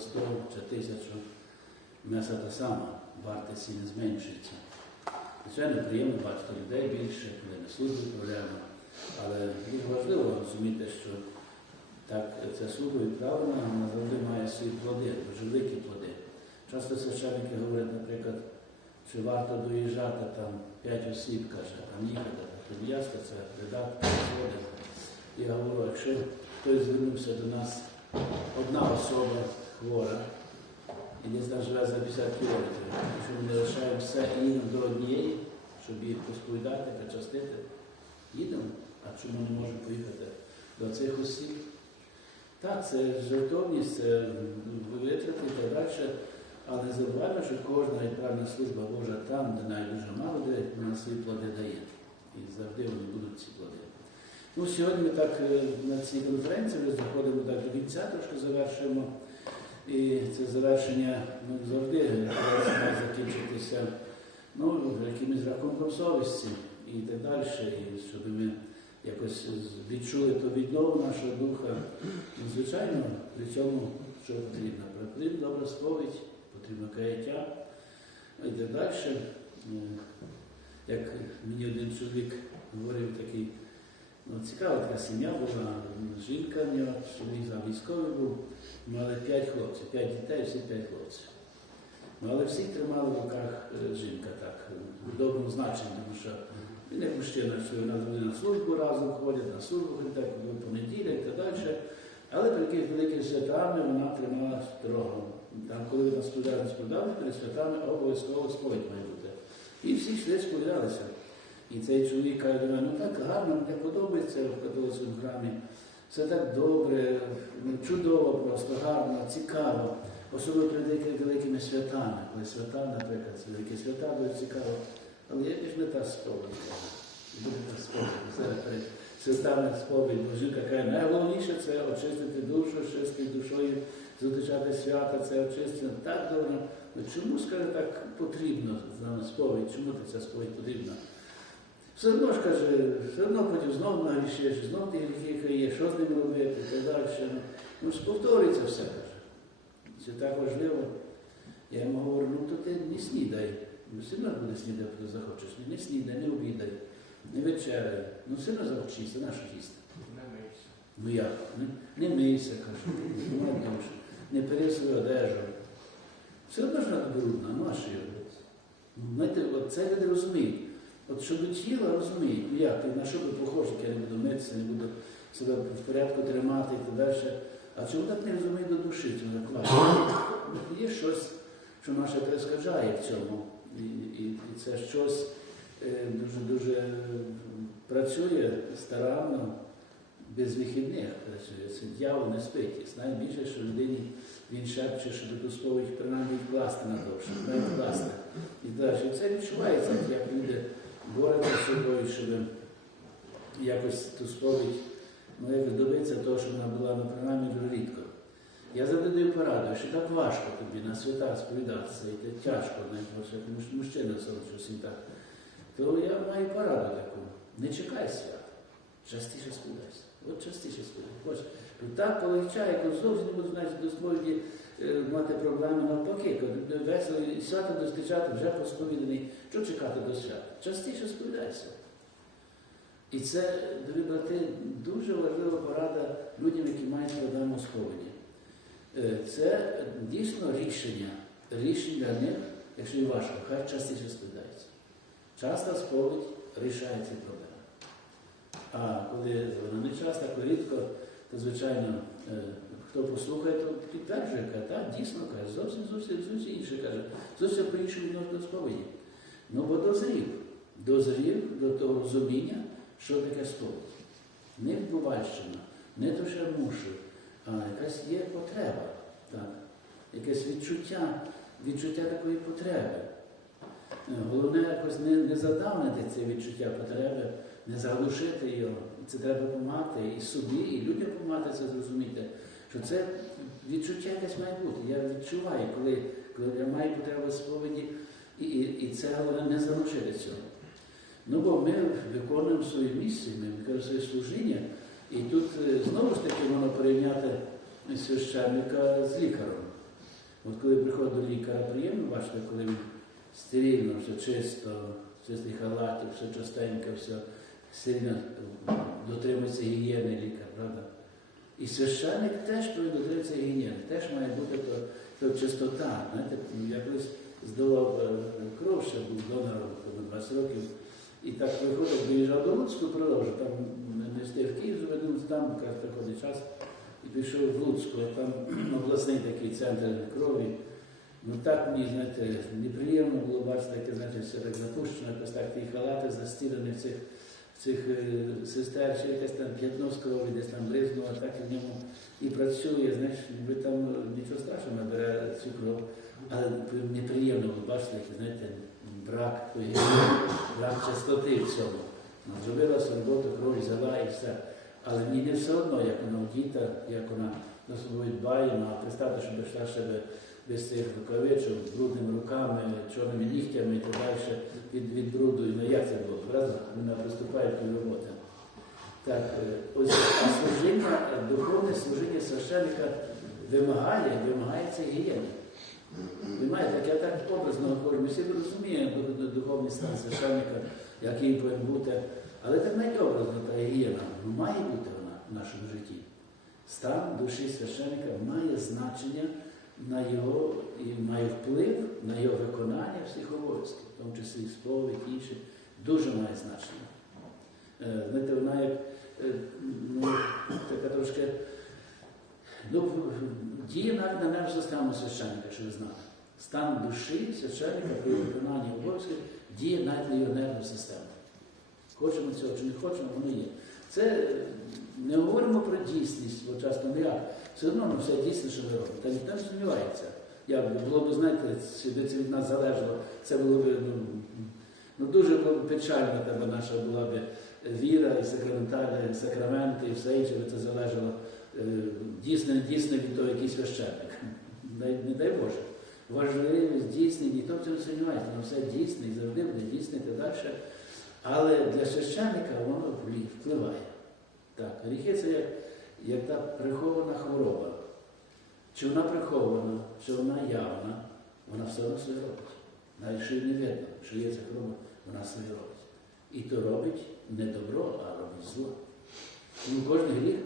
Чи 100, чи 1000. М'яса та сама, вартість не зменшується. Звичайно, приємно бачити людей більше, коли на службу відправляємо. Але дуже важливо розуміти, що так ця служба відправлена, вона завжди має свої плоди, дуже великі плоди. Часто священники говорять, наприклад, чи варто доїжджати там 5 осіб, каже, там їхати, під'їзд, це видатки, розходи. Я говорю, якщо хтось звернувся до нас, одна особа хвора, і десь там за 50 кілометрів, якщо ми не лишаємо все їдемо до однієї, щоб їх посповідати, причастити, їдемо. А чому не можемо поїхати до цих осіб? Так, це жертовність, це витрати і так далі. Але не забуваємо, що кожна відправна служба Божа там, де навіть дуже мало де вона свої плоди дає. І завжди вони будуть ці плоди. Ну, сьогодні ми так е, на цій конференції вже заходимо так до кінця, трошки завершуємо. І це завершення ну, завжди має закінчитися ну, якимось рахунком совісті і так далі, і щоб ми якось відчули ту віднову нашого духа. І, звичайно, при цьому що потрібно? Потрібна добра сповідь, потрібно каяття і так далі. Е, Як мені один чоловік говорив такий, ну, цікава така сім'я була, жінка в нього, чоловік за військовий був, мали п'ять хлопців, п'ять дітей, всі п'ять хлопців. Ну, але всіх тримала в руках жінка так, в доброму значенні, тому що він як мужчина, що вони на службу разом ходять, на службу так, в понеділок і так далі. Але перед якимись великими святами вона тримала строго. Там, коли вона сповідала, сповідали, перед святами обов'язково сповідь має бути. І всі йшли сповідалися. І цей чоловік каже до мене, ну так гарно, мені подобається в католицькому храмі. Все так добре, ну, чудово просто, гарно, цікаво. Особливо перед великими, святами. Коли свята, наприклад, це великі свята, дуже цікаво. Але як ж не та сповідь? Буде сповідь. Перед святами сповідь. Бо жінка каже, найголовніше це очистити душу, чистити душою, зустрічати свята, це очистити. Так добре. Ну, чому, скаже, так потрібно нам сповідь? Чому ця сповідь потрібна? Все одно ж каже, все одно потім знову нагрішиш, знов ті гріхи є, що з ним робити і так далі. Ну, повторюється все, каже. Це так важливо. Я йому говорю, ну то ти не снідай. Ну, все одно буде снідати, коли захочеш. Не снідай, не обідай, не вечеряй. Ну все одно захочешся, на що їсти. Не мийся. Ну як? Не, не мийся, кажу, не думаєш, не пери свою одежу. Все одно ж брудна, ну а що? Знаєте, от це люди розуміють. От щодо тіла розуміють, ну як, ти на що би похожий, я не буду митися, не буду себе в порядку тримати і так далі. А чому так не розуміють до душі, цього важко? Є щось, що наше перескажає в цьому. І, і, і це щось дуже-дуже працює старанно, без вихідних працює. Це дьявол не спить. Найбільше, що людині він шепче, що до сповідь принаймні вкласти на довше, не вкласти. І далі. Це відчувається, як люди борються з собою, щоб якось ту сповідь ну, як того, щоб вона була ну, принаймні рідко. Я завжди даю пораду, що так важко тобі на свята сповідатися, і це тяжко, навіть якщо як мужчина всім так. То я маю пораду таку. Не чекай свят, частіше сповідайся. От частіше сповідайся. Хоч так полегчає, коли зовсім не до сповіді е, мати проблеми навпаки, коли весело і свято достичати вже посповіданий. Що чекати до свят? Частіше сповідайся. І це, дорогі брати, дуже важлива порада людям, які мають проблему з сповіді. Е, Це дійсно рішення. Рішення для них, якщо і важко, хай частіше сповідається. Часто сповідь рішає ці проблеми. А коли не часто, коли рідко, то звичайно, е, хто послухає, то підтверджує, каже, так, дійсно каже, зовсім зовсім зовсім інше каже, зовсім по-іншому відносно сповіді. Ну бо дозрів, дозрів до того розуміння, що таке сповідь. Не відбувальщина, не то, що мушу, а якась є потреба, так, якесь відчуття, відчуття такої потреби. Е, Головне якось не, не задавнити це відчуття потреби, не заглушити його. Це треба допомагати і собі, і людям допомагати це зрозуміти, що це відчуття якесь має бути. Я відчуваю, коли, коли я маю потребу сповіді, і, і, і це головне не заглушити цього. Ну, бо ми виконуємо свою місію, ми виконуємо своє служіння, і тут е, знову ж таки можна порівняти священника з лікарем. От коли приходить до лікаря, приємно бачите, коли він стерильно, все чисто, чистий халатик, все частенько, все сильно дотримується гігієни лікар, правда? І священник теж повинен дотримуватися гігієни, теж має бути то, то чистота. Знаєте, я колись здавав е, кров, ще був донором 20 років, і так виходив, доїжджав до Луцьку, продовжив, там не встиг Київ, звернувся там, якраз приходить час, і пішов в Луцьку, а там обласний такий центр крові. Ну так мені, знаєте, неприємно було бачити, яке значить, все так запущено, якось так ті халати застірані в цих, цих е, сестер, чи якесь там п'ятно з крові, десь там бризнуло, так в ньому і працює, знаєш, ніби там нічого страшного набере цю кров. Але неприємно бачити, який, знаєте, брак брак чистоти в цьому. Зробила свою роботу, кров взяла і все. Але мені не все одно, як вона діта, як вона за собою дбає, а представте, щоб йшла без цих рукавичок, брудними руками, чорними нігтями і так далі від, від бруду. Ну як це було? Правда? Вона приступає до роботи. Так, е, ось служіння, духовне служіння священника вимагає, вимагає це гігієни. Понимаєте, як я так образно говорю, ми всі розуміємо ду- ду- духовний стан священника, який повинен бути. Але так навіть образно та гігієна має бути вона в нашому житті. Стан душі священика має значення на його і має вплив на його виконання всіх обов'язків, в тому числі і сповідь, інші, дуже має значення. Е, Знаєте, вона як е, ну, така трошки ну, діє навіть на нервну систему священника, якщо ви знаєте. Стан душі священника при виконанні обов'язків діє навіть на його нервну систему. Хочемо цього чи не хочемо, воно є. Це не говоримо про дійсність, бо часто не як. Все одно ну, все дійсне, що ми робимо. Та ніхто не сумнівається. Я було б, знаєте, якби це від нас залежало, це було б ну, ну, дуже було б печально, тебе наша була б віра і сакраментальні сакраменти, і все інше це залежало е, дійсно, дійсно від того, який священник. Не дай Боже. Важливість, дійсний, ніхто в цьому сумнівається, воно все дійсне і завжди буде дійсне і далі. Але для священника воно впливає. Так, гріхи це як, як та прихована хвороба. Чи вона прихована, чи вона явна, вона все одно своє робить. Навіть що й не видно, що є ця хвороба, вона своє робить. І то робить не добро, а робить зло. Тому кожен гріх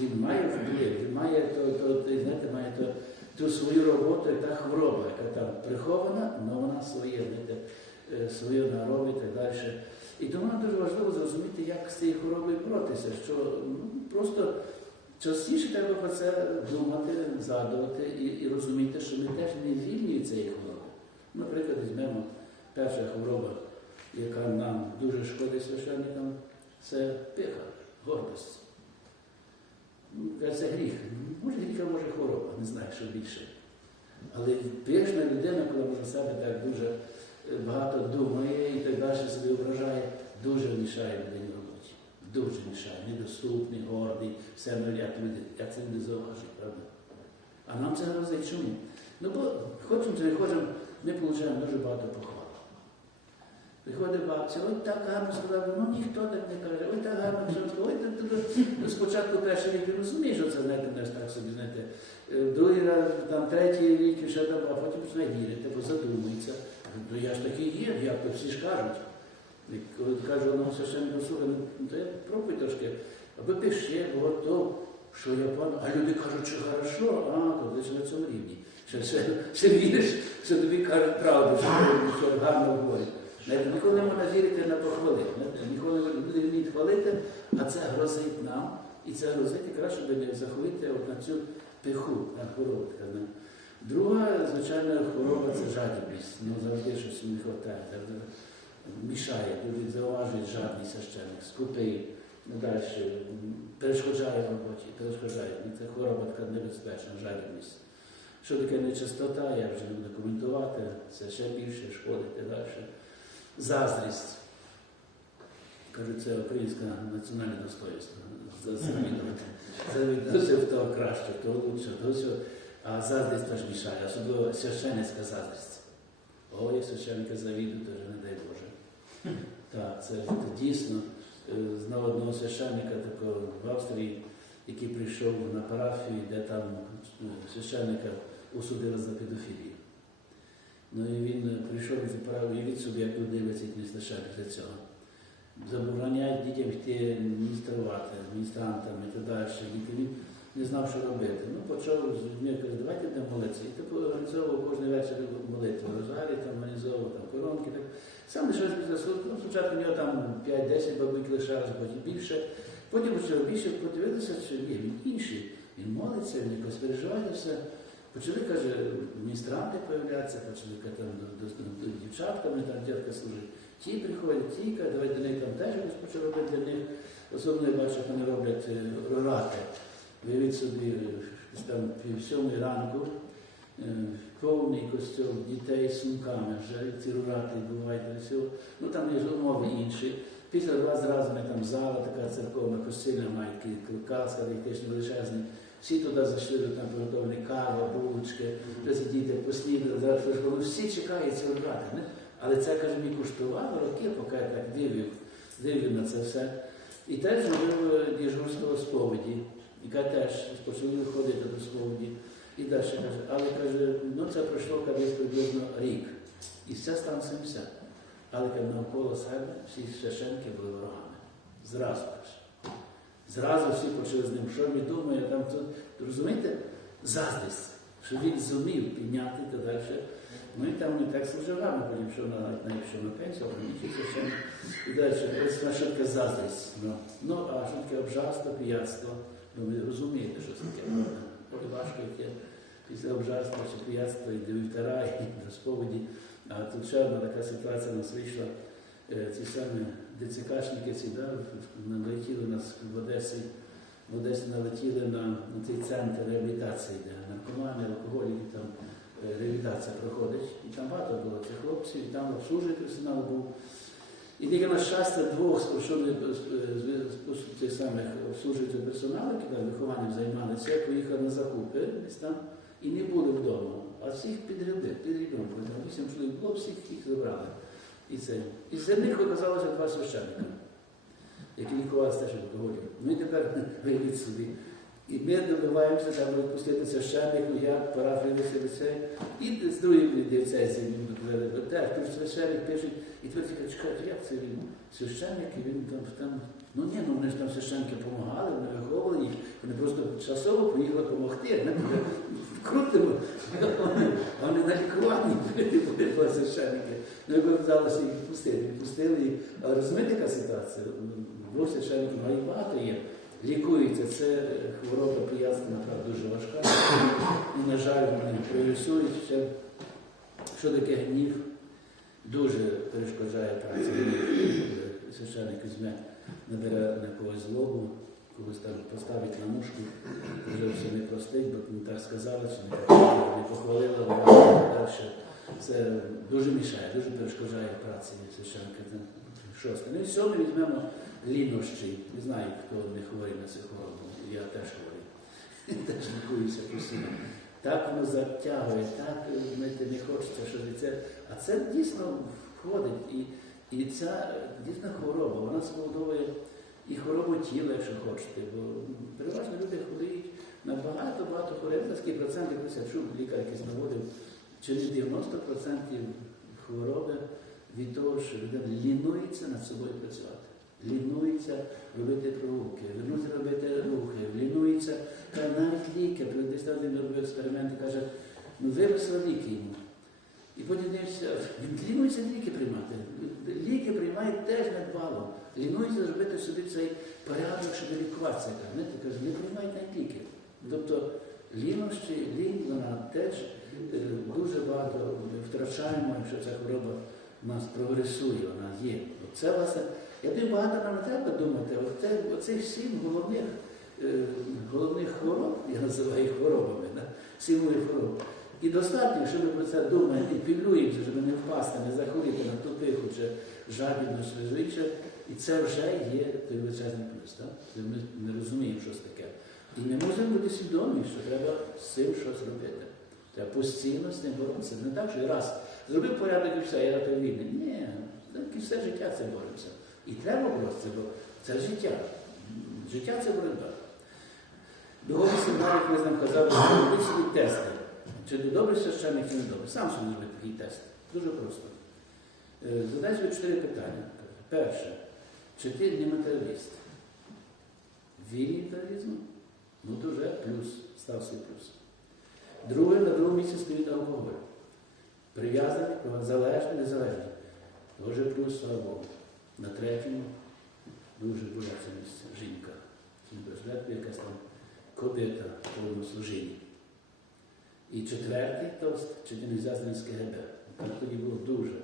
він має вплив, він має то, то, то, знаєте, має то, ту свою роботу, як та хвороба, яка там прихована, але вона своє, знаєте, е, своє вона робить і далі. І тому нам дуже важливо зрозуміти, як з цією хворобою боротися, що ну, просто частіше треба про це думати, згадувати і, і розуміти, що ми теж не вільні цієї хвороби. Наприклад, візьмемо перша хвороба, яка нам дуже шкодить священникам, це пиха, гордость. це гріх. Може гріх, а може хвороба, не знаю, що більше. Але пишна людина, коли про себе так дуже багато думає і так далі собі вражає, дуже мішає людині. Дуже мішає. Недоступний, гордий, все ну, як люди, як це люди зауважують, правда? А нам це грозить чому? Ну бо хочемо чи не хочемо, ми отримуємо дуже багато похвал. Приходить бабця, ой так гарно сказав, ну ніхто так не каже, ой так гарно сказав, ой так, так. спочатку перший рік він розуміє, що це знаєте, не так собі, знаєте, Е, другий раз, там третій рік ще там, а потім починає вірити, бо задумується. Ну я ж такий є, як то всі ж кажуть. І кажу одному священнику, слухай, ну то я пробуй трошки, аби пише, бо то, що я пан, а люди кажуть, що хорошо, а, то ж на цьому рівні. Ще, ще, ще віриш, що тобі кажуть правду, що, що гарно говорять. Знаєте, Ніколи не можна вірити на похвали. Ніколи не вміють хвалити, а це грозить нам. І це грозить якраз, щоб не захворіти от на цю пиху, на хворобу. Друга, звичайно, хвороба це жадібність. Ну, завжди щось не вистачає. Мішає, люди зауважують жадність священник, скупий, далі, перешкоджає в роботі, перешкоджає. Це хвороба така небезпечна, жадібність. Що таке нечистота, я вже не буду коментувати, це ще більше шкодить і далі. Заздрість. Кажуть, це українське національне достоїнство. Завідувати. Завідувати в того краще, в того лучше, в того всього. А заздрість теж мішає, особливо священницька заздрість. О, як священника завідують, то вже не дай Боже. Так, це дійсно е, знав одного священника такого в Австрії, який прийшов на парафію, де там е, священника осудили за педофілію. Ну і він е, прийшов і заправив, і від собі, як люди дивляться, як не для цього. Забороняють дітям йти мініструвати, міністрантами і так далі. Він не знав, що робити. Ну, почав з людьми, каже, давайте будемо молитися. І типу організовував кожен вечір молитву. Розгарі там організовував там коронки. Так. Саме щось підросло. Ну, спочатку у нього там 5-10 бабик лишалось, потім більше. Потім почав більше подивитися, що є він інший. Він молиться, він якось переживає все. Почали, каже, міністранти появлятися, почали каже, там до, до, до, до дівчатками, там дівчатка служить. Ті приходять, ті, каже, давай до них там теж почав робити для них. Особливо я бачу, як вони роблять е, рорати. Виявіть собі, е, там пів сьомої ранку, е, повний костюм дітей з сумками, вже ці рурати бувають для всього. Ну там є умови інші. Після два зразу ми там зала така церковна, костильна має каска, теж величезний. Всі туди зайшли, там приготовлені кава, булочки, вже сидіти, поснідали, зараз воно всі чекають ці рурати. Але це, каже, мені коштувало роки, поки я так дивив, дивив на це все. І теж робив діжурство сповіді, яка теж почали виходити до сповіді. І далі каже, але каже, ну це пройшло каже, приблизно рік. І все стало цим все. Але каже, навколо себе всі священки були ворогами. Зразу каже. Зразу всі почали з ним, що він думає, там тут, розумієте, заздрість, що він зумів підняти та далі. Ну і там не так служив гарно, потім пішов на навіть пішов на пенсію, нічого священник. І далі, ось на що таке заздрість. Ну, ну а що таке обжарство, пияцтво? Ну ви розумієте, що це таке. Важко йти після обжарства чи пияцтва і до і до сповіді. А тут ще одна така ситуація нас вийшла. Е, Ці самі ДЦКшники ці да, налетіли нас в Одесі, в Одесі налетіли на, на цей центр реабілітації, де наркомани, алкоголіки, там е, реабілітація проходить. І там багато було цих хлопців, і там обслужує персонал був. І тільки на щастя двох спошли цих самих обслужуючих персоналу, які вихованням займалися, поїхали на закупи десь там і не були вдома. А всіх підгребли, підгребли. Вісім чоловік було, всіх їх забрали. І це. І серед них оказалося два священника, які лікувалися теж алкоголем. Ну і тепер виявіть собі. І ми добиваємося там відпустити священнику, як парафії це. І з другої дієцезії доповідає, тут священник пишуть, і кажуть, чекайте, як це він священник, і він там, там ну ні, ну вони ж там священники допомагали, вони виховували їх, вони просто часово поїхали допомогти. Тебе крутимо, а вони на лікуванні були священники. Ну, якби вдалося їх відпустити, відпустили їх. Але розумієте, яка ситуація? Двох священників має багато є. Лікується, це хвороба пияцтва, направду, дуже важка. І, на жаль, вони прогресують ще. Що таке гнів? Дуже перешкоджає праці. Священник візьме, набере на когось злобу когось там поставить на мушку, вже все не простить, бо не так сказали, чи не так не похвалили, але далі. Це дуже мішає, дуже перешкоджає праці священника. Шосте. Ну і сьоме візьмемо лінощі. Не знаю, хто не хворий на цю хворобу. Я теж хворий. Теж лікуюся постійно. Так воно затягує, так е, знаєте, не хочеться, що це. А це дійсно входить. І, і ця е, дійсно хвороба, вона сповідовує і хворобу тіла, якщо хочете. Бо переважно люди хворіють на багато-багато хвороб. Такий процент, якось я чув, лікар якийсь наводив, не 90% хвороби від того, що людина лінується над собою працювати. Лінується робити прогулки, лінується робити рухи, лінується каже, навіть ліки. Десь там один робив експеримент і каже, ну виросли ліки йому. І потім дивишся, він лінується ліки приймати. Ліки приймають теж недбало. Лінується зробити собі цей порядок, щоб лікуватися. Каже, не навіть ліки. Тобто лінощі, лінь, вона теж е, дуже багато втрачаємо, якщо ця хвороба нас прогресує, вона є. Це власне, я думаю, багато нам не треба думати. Оцих сім головних, е, головних хвороб, я називаю їх хворобами, да? сім видів хвороб. І достатньо, якщо ми про це думаємо і пілюємося, щоб не впасти, не захворіти на чи жадібність, чи інше, і це вже є той величезний плюс. Це Ми, ми розуміємо, що це таке. І ми можемо бути свідомі, що треба з цим щось робити. Треба постійно з цим боротися. Не так, що раз зробив порядок і все, я готовий вільний. Ні, так і все життя це боремося. І треба боротися, бо це життя. Життя це боротьба. Духовний семінар, коли нам казав, що робити собі тести. Чи ти добрий священник, чи не добрий. Сам собі зробити такий тест. Дуже просто. Е, Задай собі чотири питання. Перше, чи ти не матеріаліст? Вільний матеріалізм? Ну то вже плюс, став свій плюс. Друге, на другому місці стоїть алкоголь. Прив'язаний, залежний, незалежний. Тоже плюс, слава Богу. На третьому дуже боляче місце жінка. Жінка, якась там кобита в повному служінні. І четвертий тост, чи ти не зв'язаний з КГБ. Так тоді було дуже.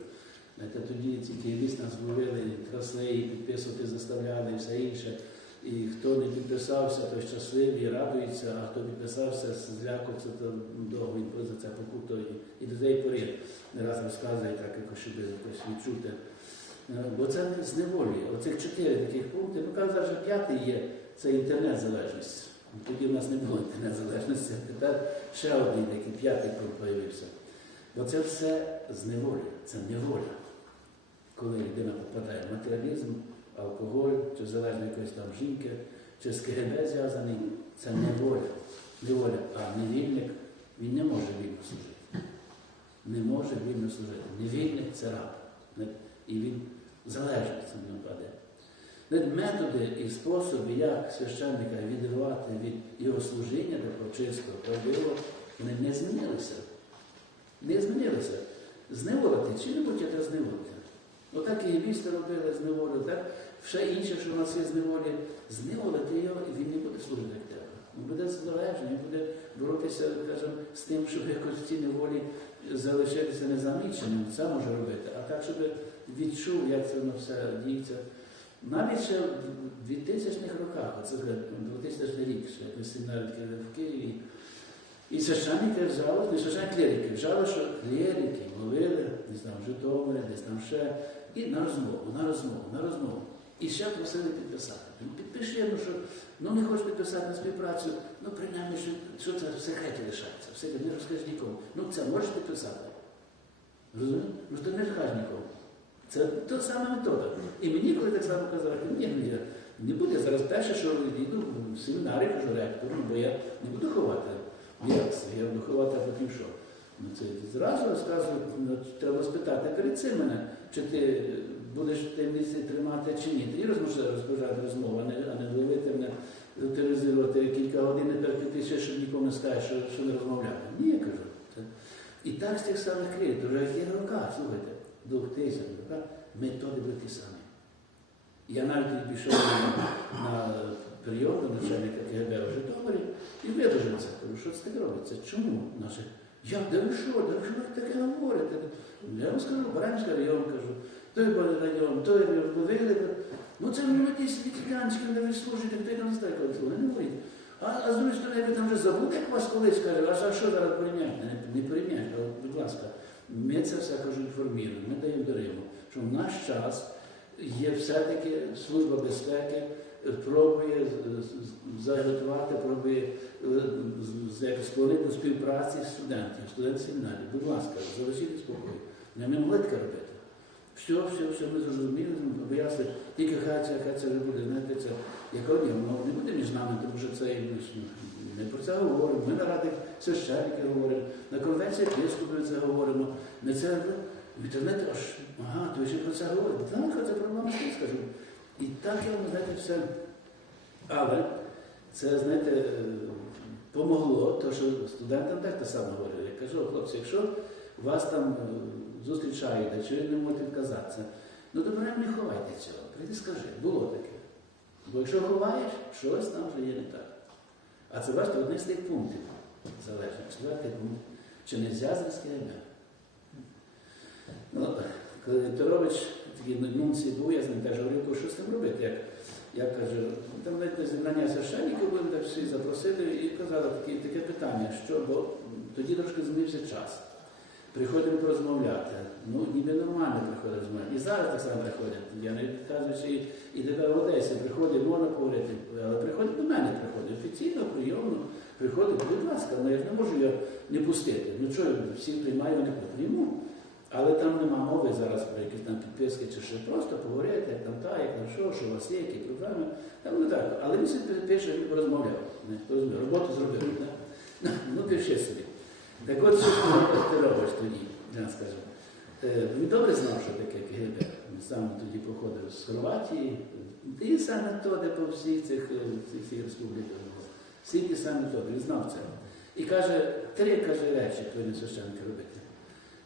Знаєте, тоді ці керівництва нас говорили, трасли, і підписувати заставляли і все інше. І хто не підписався, той щасливий, радується, а хто підписався, злякався, то довго він за це покутою. І до цієї пори не раз розказує, так якось, щоб якось відчути. Е, Бо це зневолює. Оцих чотири таких пункти. Ну, кажуть, вже п'ятий є, це інтернет-залежність. Тоді в нас не було інтернет-залежності, а тепер ще один такий п'ятий пункт появився. Бо це все зневолює, це неволя. Коли людина попадає в матеріалізм, алкоголь, чи залежно якоїсь там жінки, чи з КГБ зв'язаний, це неволя. Неволя. А невільник, він не може вільно служити. Не може вільно служити. Невільник це раб. І він залежить це не паде. Методи і способи, як священника відривати від його служіння такого чистого, правдивого, вони не змінилися. Не змінилися. Зневолити чи не будь це зневолити. Отак і вісти робили зневолю, так? Все інше, що в нас є зневолі, зневолити його, і він не буде служити як треба. Він буде залежний, він буде боротися, кажемо, з тим, щоб якось в цій неволі залишитися незаміченим. Це може робити. А так, щоб відчув, як це воно все діється. Навіть ще в 2000-х роках, оце 2000 рік, ще як ми семінар в Києві, і священники взяли, не священні клірики, взяли, що клірики ловили, десь там в десь там ще, і на розмову, на розмову, на розмову. І ще просили підписати. Ну, підпиши, ну що, ну не хочеш підписати на співпрацю, ну принаймні, що, що це в секреті лишається, в секреті, не розкажеш нікому. Ну це можеш підписати. Розумієш? Ну ти не розкажеш нікому. Це та сама метода. І мені, коли так само казали, ні, ну я не буде зараз перше, що йду в семінарі, кажу ректору, бо я не буду ховати. Як це? Я буду ховати, а потім що? Ну це зразу розказую, ну, треба спитати перед мене, чи ти будеш таємниці тримати чи ні. Тоді розмовляти розповідати розмову, а не, а не ловити мене, тероризувати кілька годин, не перекрити ще, щоб нікому не скаже, що, що не розмовляти. Ні, я кажу. І так з тих самих крит, вже яких роках, слухайте, роках, методи були ті самі. Я навіть пішов на, на до начальника КГБ в Житомирі і видужив це. Кажу, що це таке робиться? Чому? Наше, як, де ви що, де ви що ви таке говорите? Я вам скажу, Баранський район кажу, той район, той район. Ну це ви якісь вітиканські, де ви служите, хто на знає, коли служить, не говорить. А, а з другої сторони, ви там вже забули, як вас колись каже, а що зараз порівняти? Не, не але, будь ласка, ми це все кажу інформуємо, ми даємо до Риму, що в наш час є все-таки служба безпеки, е, пробує заготувати, пробує е, склонити до співпраці студентів, студентів семінарів. Будь ласка, залишіть спокою. Не ми могли робити. Все, все, все, ми зрозуміли, боялися, тільки хай це, хай це вже буде, знаєте, це, як одні, не буде між нами, тому що це і ми про це говоримо. Ми на раді священники говоримо, на конвенції єпископів це говоримо. Ми це в інтернеті аж, ага, то ще про це говорите. Так, це проблема, що скажу. І так я вам, знаєте, все. Але це, знаєте, помогло, то що студентам так те саме говорю. Я кажу, хлопці, якщо вас там е, зустрічають, чи ви не можете відказатися, ну то прямо не ховайте цього. Прийди скажи, було таке. Бо якщо ховаєш, щось там вже є не так. А це бачите, одне з тих пунктів залежить. Четвертий пункт. Чи не зв'язаний з КГБ? Ну, коли Торович такий нунці був, я з ним теж говорив, що з тим робити. Як, я кажу, там навіть на зібрання священників будемо так всі запросили і казали таке, таке питання, що бо тоді трошки змінився час. Приходимо порозмовляти. Ну, ніби нормально приходить розмовляти. І зараз так само приходять. Я не кажучи, і, тепер в Одесі приходить, можна поговорити, але приходить до мене, приходить офіційно, прийомно, приходить, будь ласка, ну я ж не можу його не пустити. Ну що, всі приймаю, не прийму. Але там нема мови зараз про якісь там підписки чи що, просто поговорити, як там та, як там що, що у вас є, які проблеми. Там не так. Але собі пише, порозмовляв. Роботу зробив. Не? Ну, пиши собі. Так от, що ти робиш тоді, я скажу. Е, Він добре знав, що таке КГБ. Він сам тоді походив з Хорватії. І саме то, де по всіх цих, е, цих, цих республіках. Всі ті самі то, він знав це. І каже, три каже, речі повинні священники робити.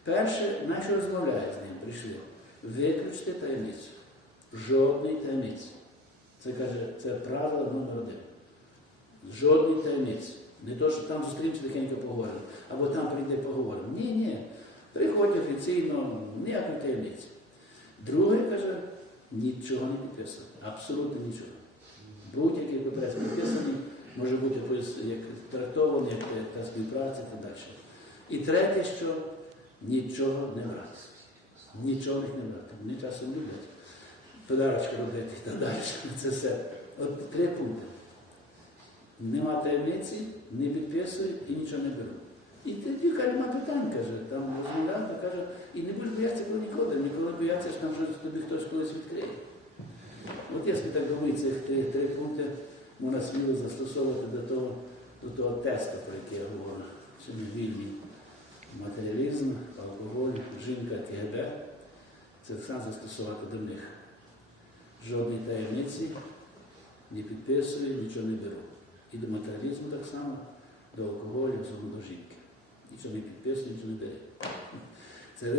Перше, наші розмовляють з ним, прийшли. Виключити таємницю. Жодної таємниці. Це каже, це правило номер один. Жодної таємниці. Не то, що там зустрінемося тихенько поговоримо, або там прийде поговоримо. Ні, ні. Приходь офіційно, ніякої таємниці. Друге каже, нічого не підписувати. Абсолютно нічого. Будь-який папірець підписаний, може бути як трактований, як та співпраця і так далі. І третє, що нічого не брати. Нічого їх не брати. Вони часом люблять подарочки робити і так далі. Це все. От три пункти. Нема таємниці, не підписуй і нічого не беру. І тоді каже, нема питань, каже, там розмовляв, каже, і не будеш боятися цього ніколи, ніколи боятися, що там щось тобі хтось колись відкриє. От я собі так думаю, цих три, три пункти можна сміло застосовувати до того, до того тесту, про який я говорю, що ми вільні. Матеріалізм, алкоголь, жінка, КГБ. Це сам застосувати до них. Жодної таємниці не підписую, нічого не беру. І до матеріалізму так само, до алкоголю, особливо до жінки. Нічого не підписую, нічого не беру. Це,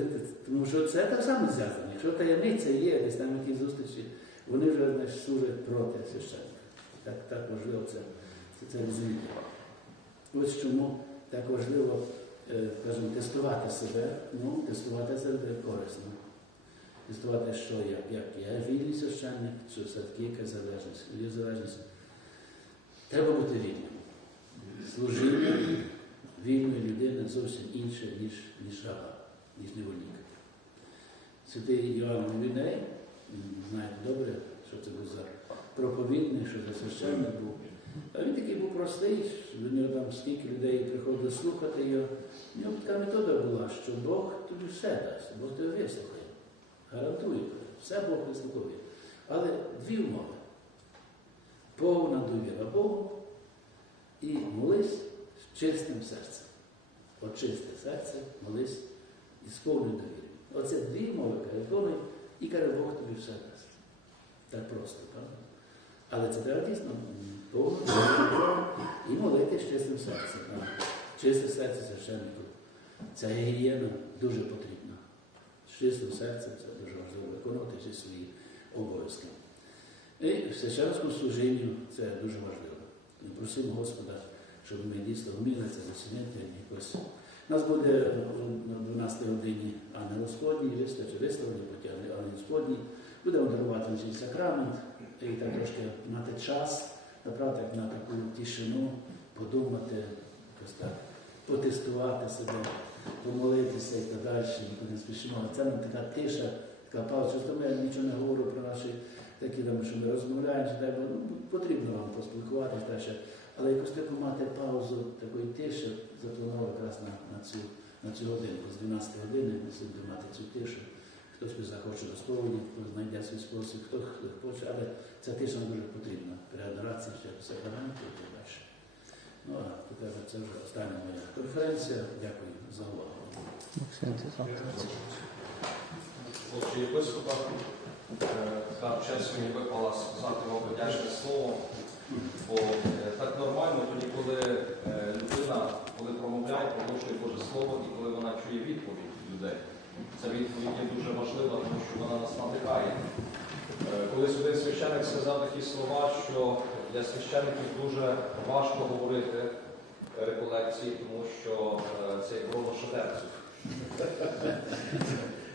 тому що це так само зв'язано. Якщо таємниця є, десь там якісь зустрічі, вони вже значить, служать проти священника. Так, так важливо це, це, це розуміти. Ось чому так важливо, е, скажімо, тестувати себе, ну, тестувати себе корисно. Тестувати, що як, як я вільний священник, чи все-таки якась залежність. Треба бути вільним. Служіння вільної людини зовсім інше, ніж, ніж раба, ніж невольник. Святий Йоанн Невідей, знаєте добре, що це був за проповідник, що за священник був. А він такий був простий, до нього там скільки людей приходило слухати його. У нього така метода була, що Бог тобі все дасть, Бог тебе вислухає. Гарантую, все Бог вислуховує. Але дві умови. Повна довіра Богу і молись з чистим серцем. Очисти серце, молись і з повною довірою. Оце дві умови, каже, і каже, Бог тобі все дасть. Так просто, правда? Але це треба дійсно повну довіру і молити з чистим серцем. Так. Чисте серце священнику. Ця гігієна дуже потрібна. З чистим серцем це дуже важливо виконувати всі свої обов'язки. І в священському служінню це дуже важливо. Ми просимо Господа, щоб ми дійсно вміли це зацінити якось. Нас буде на 12 годині Ангел Господній, вистачить виставлені, потягне Ангел Господній. Будемо дарувати цей сакрамент і так трошки мати час, направити на таку тишину, подумати, якось так, потестувати себе, помолитися і так далі. Ми не спішимо. Це не така тиша, така пауза. Часто я нічого не говорю про наші такі, там, що ми розмовляємо, чи так, ну, потрібно вам поспілкуватися далі. Але якось таку мати паузу такої тиші, запланував якраз на, на, цю, на цю годинку. З 12 години ми будемо мати цю тишу. Хтось захоче до сповіді, хто знайде свій спосіб, хто хоче, але ця тиша дуже потрібна. Адорації ще сакраменту і так далі. Ну а тепер це вже остання моя конференція. Дякую за увагу. Максим, е, така честь мені випала сказати вам подячне слово. Бо е, так нормально, тоді, коли е, людина, коли промовляє, проголошує Боже Слово, і коли вона чує відповідь людей. Ця відповідь є дуже важлива, тому що вона нас надихає. Е, Колись один священник сказав такі слова, що для священників дуже важко говорити реколекції, тому що це як шедевців.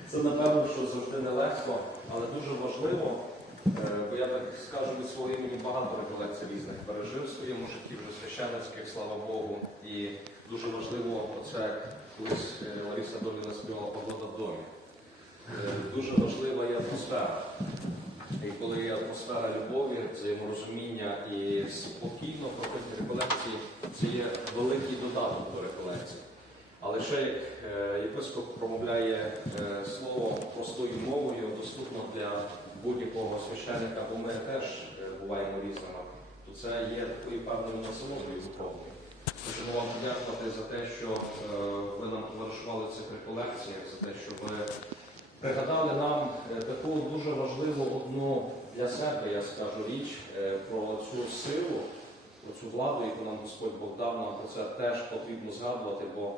Це напевно, що завжди нелегко, але дуже важливо, е, бо я так скажу від свого імені багато реколекцій різних пережив в своєму житті, вже священницьких, слава Богу. І дуже важливо, оце колись е, Лариса Доміна співала погода в домі. Е, Дуже важлива є атмосфера. І коли є атмосфера любові, взаєморозуміння і спокійно проходити реколекції, це є великий додаток до реколекції. Але ще як е, єпископ промовляє е, слово простою мовою, доступно для будь-якого священника, бо ми теж е, буваємо різними, то це є такою певною насолодою духовною. Хочемо вам подякувати за те, що ви нам товаришували цих реколекціях, за те, що ви пригадали нам таку дуже важливу одну для себе, я скажу річ, про цю силу, про цю владу, яку нам Господь Бог дав, нам про це теж потрібно згадувати, бо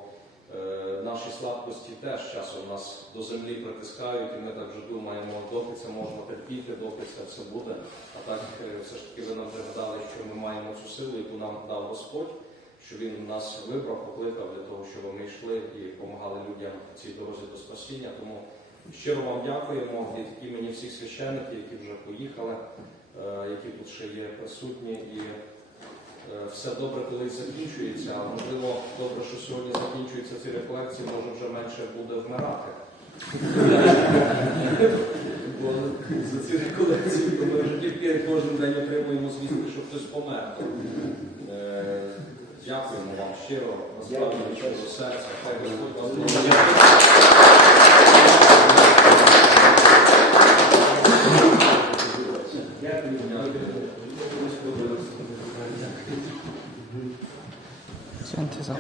наші слабкості теж часом нас до землі притискають, і ми так вже думаємо, доки це можна терпіти, доки це все буде. А так е, все ж таки ви нам пригадали, що ми маємо цю силу, яку нам дав Господь, що Він нас вибрав, покликав для того, щоб ми йшли і допомагали людям в цій дорозі до спасіння. Тому щиро вам дякуємо від імені всіх священиків, які вже поїхали, е, які тут ще є присутні. І е, все добре колись закінчується, а можливо, добре, що сьогодні закінчуються ці рефлексії, може вже менше буде вмирати. Бо за ці реколекції ми вже тільки кожен день отримуємо звістки, що хтось помер. Е, Дякуємо вам щиро, насправді від щирого серця. Хай Господь вас. Synthesizer.